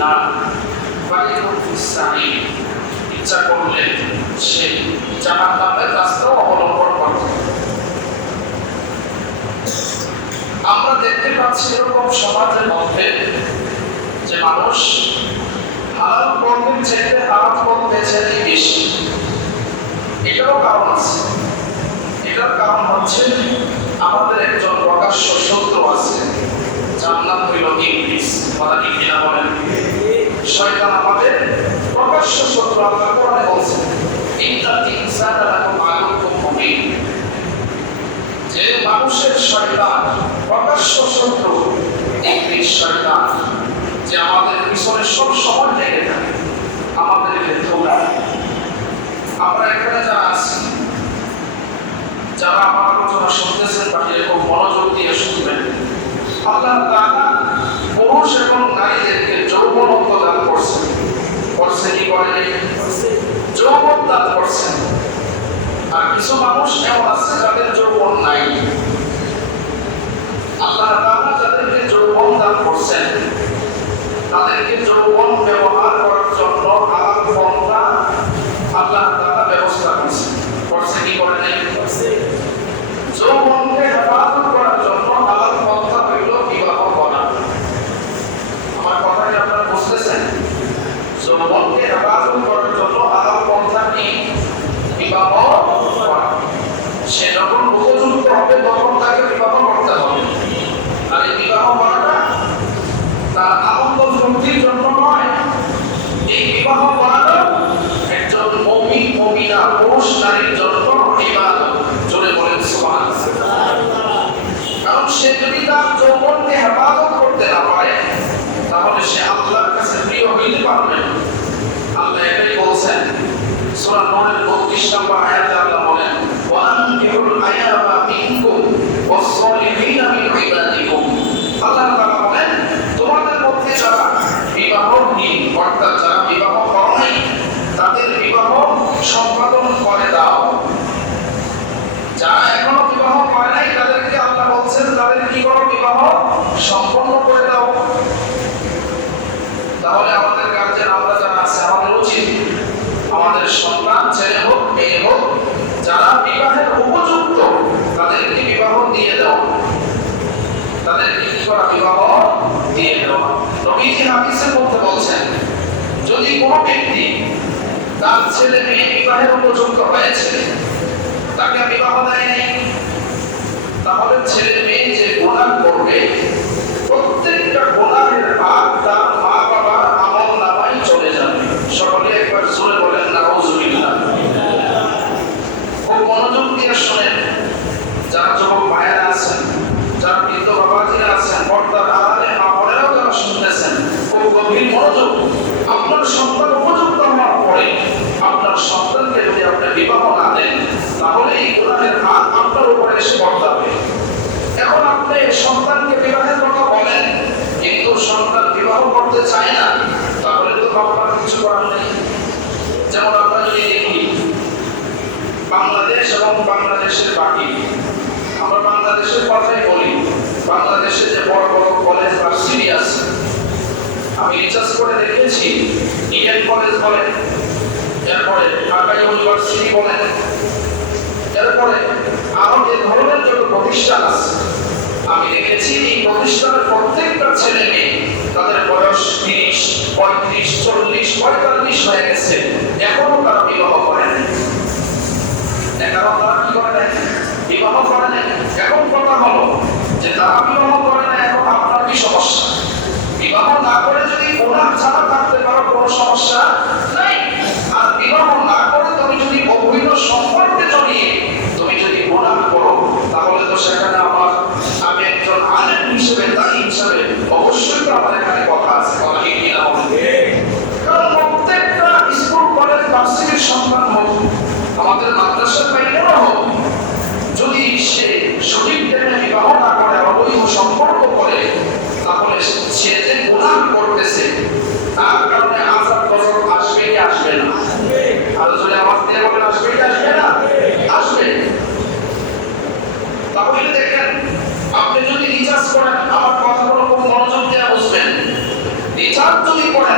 না ফারিকুন ফিস সাঈর, ইচ্ছা করলে সে জাহান্নামের রাস্তাও অবলম্বন করতে। আমরা দেখতে পাচ্ছি এরকম সমাজের মধ্যে যে মানুষ হালাল কর্মের চাইতে হারাম কর্ম বেছে নেয় বেশি। এটারও কারণ আছে। এটার কারণ হচ্ছে আমাদের একজন প্রকাশ্য শত্রু আছে, যার নাম হইল ইবলিস। কথা কি কিনা বলেন? শয়তান আমাদের প্রকাশ্য শত্রু। আল্লাহ কোরআনে বলছেন ইন্নাল ইনসানা লাকুম আদুউম মুবিন, যে মানুষের শয়তান প্রকাশ্য শত্রু ইবলিস শয়তান, যে আমাদের পিছনে সব সময় লেগে থাকে, আমাদেরকে ধোঁকায়। আমরা এখানে যারা আছি, যারা আমার আলোচনা শুনতেছেন তাকে খুব মনোযোগ দিয়ে শুনবেন। আল্লাহ তাআলা পুরুষ এবং নারীদেরকে যৌবনত্ব দান করছেন। করছে কি করেন? যৌবন দান করছেন। আর কিছু মানুষ এমন আছে যাদের যৌবন নাই। আল্লাহ তাআলা যাদেরকে যৌবন দান করছেন তাদেরকে যৌবন ব্যবহার করার জন্য হালাল পন্থা আল্লাহ তাআলা ব্যবস্থা করেছেন। করছে কি করে নাই? যৌবনকে হেফাজত করার জন্য হালাল পন্থা হইল বিবাহ করা। আমার কথাটি আপনারা বুঝতেছেন? যৌবনকে হেফাজত করার জন্য হালাল পন্থা কি? বিবাহ করা। সে যখন উপযুক্ত হবে তখন তাকে বিবাহ করতে হবে। আর এই বিবাহ করাটা তার আনন্দ ফুর্তির জন্য নয়। এই বিবাহ করাটা একজন মুমিন মুমিনা পুরুষ নারীর জন্য ইবাদত। জোরে বলেন সুবহানাল্লাহ। কারণ সে যদি তার যৌবনকে হেফাজত করতে না পারে তাহলে সে আল্লাহর কাছে প্রিয় হইতে পারবে না। আল্লাহ এটাই বলছেন সূরা নূরের 32 নম্বর আয়াতে আল্লাহ বলেন ওয়ানকিহুল আয়ামা মিনকুম ওয়াস-সালিহিনা মিন ইবাদিকুম। আল্লাহ তাআলা বলেন তোমাদের মধ্যে যারা বিবাহহীন অর্থাৎ যারা বিবাহ করে নাই তাদের বিবাহ সম্পাদন করে দাও। যারা এখনো বিবাহ করে নাই তাদেরকে আল্লাহ বলছেন তাদের কি করো? বিবাহ সম্পন্ন করে দাও। তাহলে আমাদের গার্জিয়ান আমরা যারা আছে আমাদের উচিত আমাদের সন্তান ছেলে হোক মেয়ে হোক যারা বিবাহের উপযুক্ত তাদেরকে বিবাহ দিয়ে দেওয়া। তাদেরকে কি করা? বিবাহ দিয়ে দেওয়া। নবীজি হাদিসের মধ্যে বলছেন যদি কোনো ব্যক্তি তার ছেলে মেয়ে বিবাহের উপযুক্ত হয়েছে তাকে বিবাহ দেয় নাই, তাহলে ছেলে মেয়ে যে গুনাহ করবে প্রত্যেকটা গুনাহের ভাগ তার মা বাবার আমল নামায় চলে যাবে। সকলে একবার জোরে বলেন নাউযুবিল্লাহ। খুব মনোযোগ দিয়ে শুনেন। যারা যুবক ভাইয়েরা আছেন, যারা বৃদ্ধ বাবাজিরা আছেন, পর্দার আড়ালে মা বোনেরাও যারা শুনতেছেন, খুব গভীর মনোযোগ। আপনার সন্তান উপযুক্ত হওয়ার পরে আপনার সন্তানকে যদি আপনি বিবাহ না দেন তাহলে এই গুনাহের হাত আপনার উপরে এসে বর্তাবে। এখন আপনি সন্তানকে বিবাহের কথা বলেন কিন্তু সন্তান বিবাহ করতে চায় না, তাহলে তো আপনার কিছু করার নেই। যেমন আমরা যদি দেখি বাংলাদেশ এবং বাংলাদেশের বাকি, আমরা বাংলাদেশের কথাই বলি, বাংলাদেশে যে বড় বড় কলেজ ভার্সিটি আছে আমি রিসার্চ করে দেখেছি, ইডেন কলেজ বলেন, এরপরে ঢাকা ইউনিভার্সিটি বলেন, এরপরে আরো যে ধরনের যত প্রতিষ্ঠান আছে আমি দেখেছি এই প্রতিষ্ঠানের প্রত্যেকটা ছেলে মেয়ে তাদের বয়স 30, 35, 40, 45 হয়ে গেছে, এখনো তারা বিবাহ করে নাই। এখনো তারা কি করে নাই? বিবাহ করে নাই। এখন কথা হলো যে তারা বিবাহ করে না, এখন আপনার কি সমস্যা? বিবাহ না করে যদি গুনাহ ছাড়া থাকতে পারো কোনো সমস্যা নাই। আর বিবাহ না করে তুমি যদি অবৈধ সম্পর্কে জড়িয়ে তুমি যদি গুনাহ করো তাহলে তো সেখানে আমি একজন আলেম হিসেবে দায়ী হিসেবে অবশ্যই তো আমার এখানে কথা আছে। কথা কি কিনা বলেন? কারণ প্রত্যেকটা স্কুল কলেজ ভার্সিটির সন্তান হোক, আমাদের মাদ্রাসার বাইরেও হোক, যদি সে সঠিক টাইমে বিবাহ না করে অবৈধ সম্পর্ক করে তাহলে সে যে গুনাহ করতেছে তার কারণে আযাব গজব আসবে কি আসবে না? আর যদি আওয়াজ দিয়ে বলেন আসবে কি আসবে না? আসবে। তাহলে দেখেন আপনি যদি রিসার্চ করেন, আমার কথাগুলো খুব মনোযোগ দিয়ে বুঝবেন, রিসার্চ যদি করেন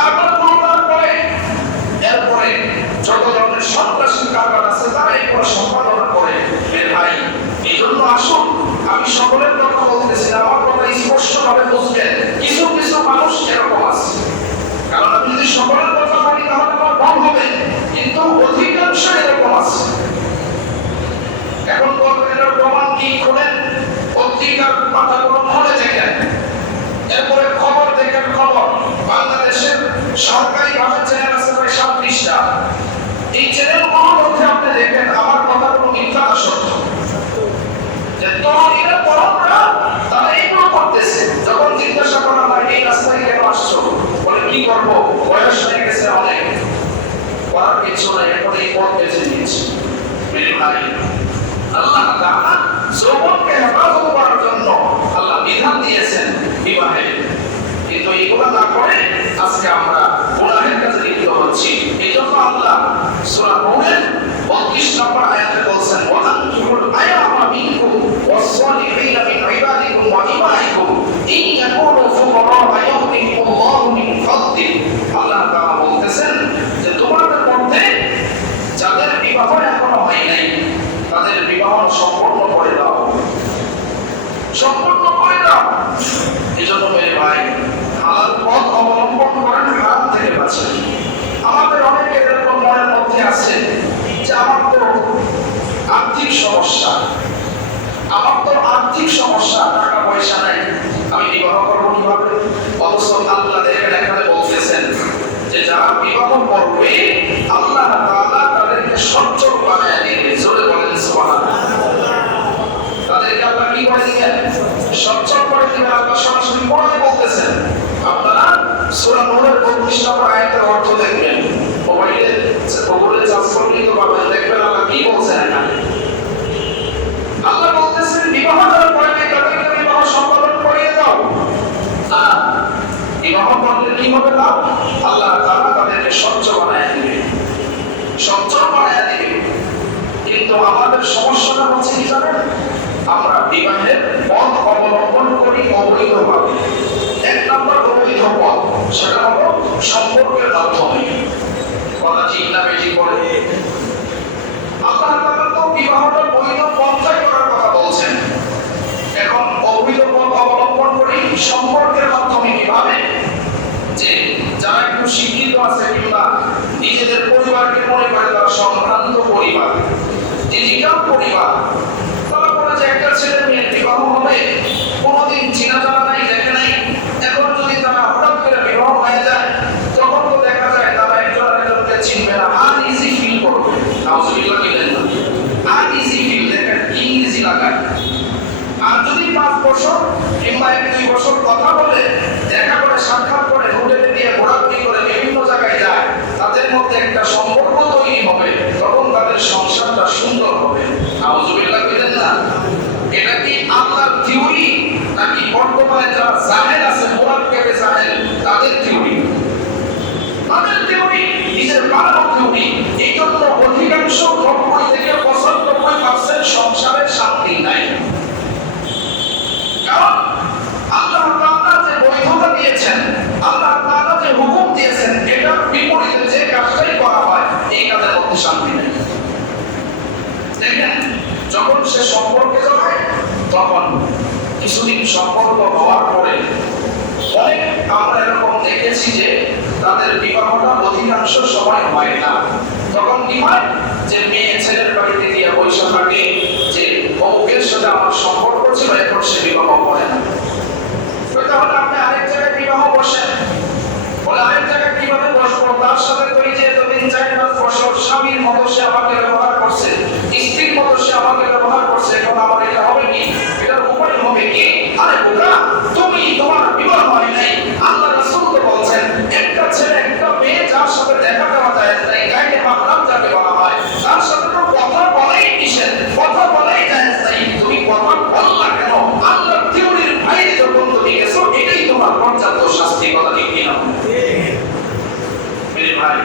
কারবার মামলার পরে এরপরে যত ধরনের সন্ত্রাসী কারবার আছে তারা এরপরে সম্পাদনা করে। ভাই এই জন্য আসুন, আমি সকলের কথা বলতেছি না, আমার কথা স্পষ্টভাবে বুঝবেন। কিছু কিছু মানুষ এরকম আছে, কারণ আমি যদি সকলের কথা বলি তাহলে আমার ভুল হবে, কিন্তু অধিকাংশ এরকম আছে। এখন বলবেন এটার প্রমাণ কি? খোলেন পত্রিকার পাতাগুলো, খুলে দেখেন, এরপরে খবর দেখেন। খবর বাংলাদেশের সরকারি ভাবে চ্যানেল আছে প্রায় 37টা। এই চ্যানেলগুলোর মধ্যে আপনি দেখেন আমার কথাগুলো মিথ্যা না সত্য, যে তরুণীরা তরুণরা তারা এইগুলো করতেছে। যখন জিজ্ঞাসা করা হয় এই রাস্তায় কেন আসছো, বলে কি করবো, বয়স হয়ে গেছে অনেক, করার কিছু নাই, এখন এই পথ বেছে নিয়েছি। মেরে ভাই, আল্লাহ তাআলা যৌবনকে হেফাজত করার জন্য আল্লাহ বিধান দিয়েছেন বিবাহে, কিন্তু এগুলো না করে আজকে আমরা গুনাহের কাছে লিপ্ত হচ্ছি। এই জন্য আল্লাহ সূরা নূরের 32 নম্বর আয়াতে বলছেন, ওয়া আনকিহুল আয়ামা মিনকুম ওয়াস-সালিহিনা মিন ইবাদিকুম ওয়া ইমাইকুম ইন ইয়াকুনু ফুকারা ইউগনিহিমুল্লাহু মিন ফাদলিহি। আল্লাহ তাআলা বলতেছেন যে তোমাদের মধ্যে যাদের বিবাহ এখনো হয় নাই তাদের বিবাহ সম্পূর্ণ করে দাও, সম্পূর্ণ করে দাও। এই জন্য মেরে ভাই, হালাল পথ অবলম্বন করেন, হারাম থেকে বাঁচেন। আমাদের অনেকের এরকম মনের মধ্যে আছে যে আমার তো আর্থিক সমস্যা, টাকা পয়সা নাই, আমি বিবাহ করবো কিভাবে? অথচ আল্লাহ দেখেন এখানে বলতেছেন যে যারা বিবাহ করবে আল্লাহ তাআলা তাদেরকে সচ্ছল বানায় দিবে। জোরে বলেন সুবহানাল্লাহ। তাদেরকে আল্লাহ কি করে দিবেন? সচ্ছল করে দিবেন। আল্লাহ সরাসরি কোরআনে বলতেছেন। আপনারা সূরা নূরের 32 নম্বর আয়াতের অর্থ দেখবেন, মোবাইলে গুগলে সার্চ করলেই তো পাবেন। দেখবেন আল্লাহ কি বলছেন এখানে। আল্লাহ বলতেছেন বিবাহ যারা করবে তাদেরকে বিবাহ সম্পাদন করিয়ে দাও। আর বিবাহ করলে কি হবে? না, আল্লাহ তাআলা তাদেরকে সচ্ছল বানায় দিবে, সচ্ছল বানায় দিবে। কিন্তু আমাদের সমস্যাটা হচ্ছে কি জানেন? আমরা বিবাহের পথ অবলম্বন করি অবৈধভাবে। এক নম্বর অবৈধ পথ, সেটা হলো সম্পর্কের মাধ্যমে। কথা ঠিক না বেশি করে? আল্লাহ তাআলা তো বিবাহটা বৈধ পন্থায় করার কথা বলছেন। এখন অবৈধ পথ অবলম্বন করি সম্পর্কের মাধ্যমে কিভাবে? যে যারা একটু শিক্ষিত আছে কিংবা নিজেদের পরিবারকে মনে করে তারা সম্ভ্রান্ত পরিবার, ডিজিটাল পরিবার, তারা বলে যে একটা ছেলে মেয়ের বিবাহ হবে, কোনোদিন চেনা জানা নাই, দেখে নাই, এখন যদি তারা হঠাৎ করে বিবাহ হয়ে যায় তখন তো দেখা যায় তারা একজন আরেকজনকে চিনবে না, আনইজি ফিল করবে। নাউজুবিল্লাহ বলেন না, আনইজি ফিল, দেখেন ইংরেজি লাগায়। আর যদি 5 বছর কিংবা 1-2 বছর কথা বলে, দেখা করে, সাক্ষাৎ করে, হোটেলে দিয়ে ঘোরাঘুরি করে বিভিন্ন জায়গায় যায়, তাদের মধ্যে একটা সম্পর্ক তৈরি হবে, তখন তাদের সংসারটা সুন্দর হবে। নাউজুবিল্লাহ বলেন না। এটা কি আল্লাহর থিওরি নাকি বর্তমানে যারা জাহেল আছে, মুরাক্কাবে জাহেল, তাদের থিওরি? তাদের থিওরি, নিজের বানানো থিওরি। এই জন্য অধিকাংশ 90 থেকে 95% সংসারে শান্তি নাই। কারণ আল্লাহ তাআলা যে বৈধতা দিয়েছেন, আল্লাহ তাআলা যে হুকুম দিয়েছেন, এটার বিপরীতে যে কাজটাই করা হয় এই কাজের মধ্যে শান্তি নেই। দেখেন, যখন সে সম্পর্কে যায় তখন কিছুদিন সম্পর্ক হওয়ার পরে অনেক আমরা এরকম দেখেছি যে তাদের বিবাহটা অধিকাংশ সময় হয় না। তখন কি হয়? যে মেয়ে ছেলের বাড়িতে গিয়ে পয়সা থাকে যে অমুকের সাথে আমার সম্পর্ক ছিল, এখন সে বিবাহ করে না। তাহলে আপনি আরেক জায়গায় বিবাহ বসেন, বলে আরেক জায়গায় কিভাবে বসবো? তার সাথে তো এই যে এতদিন 4-5 বছর স্বামীর মতো সে আমাকে ব্যবহার করছে, স্ত্রীর মতো সে আমাকে ব্যবহার করছে, এখন আমার এটা হবে কি? এটার উপায় হবে কি? আরে বোকা, তুমি তোমার বিবাহ হয় নাই। আল্লাহ রাসূল তো বলছেন একটা ছেলে একটা মেয়ে যার সাথে দেখা দেওয়া যায় তাই গায়ে মাহরাম যাকে বলা হয়, তার সাথে তো কথা বলাই নিষেধ, কথা বলাই জায়েজ নাই। তুমি কথা বললা কেন? আল্লাহর থিওরির বাইরে যখন তুমি গেছো, এটাই তোমার পর্যাপ্ত শাস্তি। কথা ঠিক কিনা? মেরে ভাই,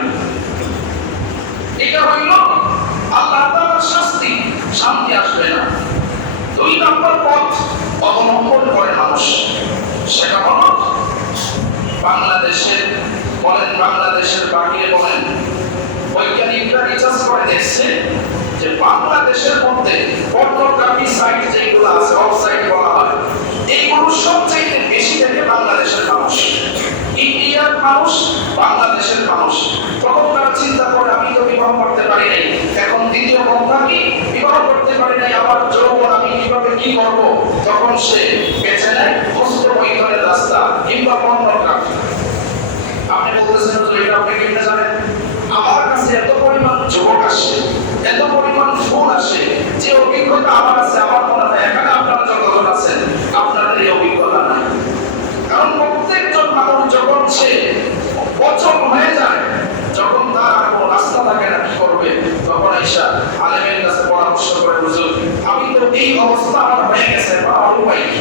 এটা হইল আল্লাহ তাআলার শাস্তি, শান্তি আসবে না। 2 নম্বর পথ অবলম্বন করে মানুষ, সেটা হলো বাংলাদেশের বলেন বাংলাদেশের বাহিরে বলেন, বৈজ্ঞানিকরা রিসার্চ করে দেখছে যে বাংলাদেশের মধ্যে পর্নোগ্রাফি সাইট যেগুলো আছে, ওয়েবসাইট বলা হয়, এইগুলো সবচেয়ে বেশি দেখে বাংলাদেশের মানুষ। ইন্ডিয়ার মানুষ, বাংলাদেশের মানুষ। তখন তারা চিন্তা করে আমি তো বিবাহ করতে পারি নাই, এখন দ্বিতীয় পন্থা কি, বিবাহ করতে পারি নাই, আবার যৌবন আমি কিভাবে কি করব? তখন সে বেছে নেয় হস্তমৈথুনের রাস্তা কিংবা পর্নোগ্রাফি। আপনি বলতেছেন যে এটা আপনি কেমনে জানেন? আমার কাছে এত পরিমাণ যুবক আসে, এত পরিমাণ ফোন আসে, যে অভিজ্ঞতা আমার আছে, আমার মনে হয় এখানে আপনারা যতজন আছেন আপনাদের এই অভিজ্ঞতা নাই। কারণ প্রত্যেকজন মানুষ যখন সে পচন হয়ে যায়, যখন তার আর কোনো রাস্তা থাকে না কি করবে, তখন আইসা আলেমের কাছে পরামর্শ করে, হুজুর আমি তো এই অবস্থা আমার হয়ে গেছে, বা উপায় কি?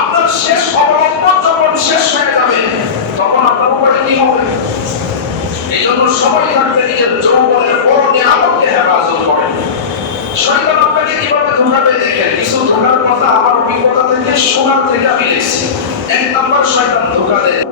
আপনার শেষ অবলম্বন যখন শেষ হয়ে যাবে, তখন আপনার উপরে কি হবে? এই জন্য সময় থাকতে নিজের যৌবনের বড় নিয়ামতকে হেফাজত করেন। শয়তান আপনাকে কিভাবে ধোঁকাবে দেখেন, কিছু ধোঁকার কথা আমার অভিজ্ঞতা থেকে, শোনার থেকে আমি লিখছি। এক নম্বর শয়তান ধোঁকা দেয়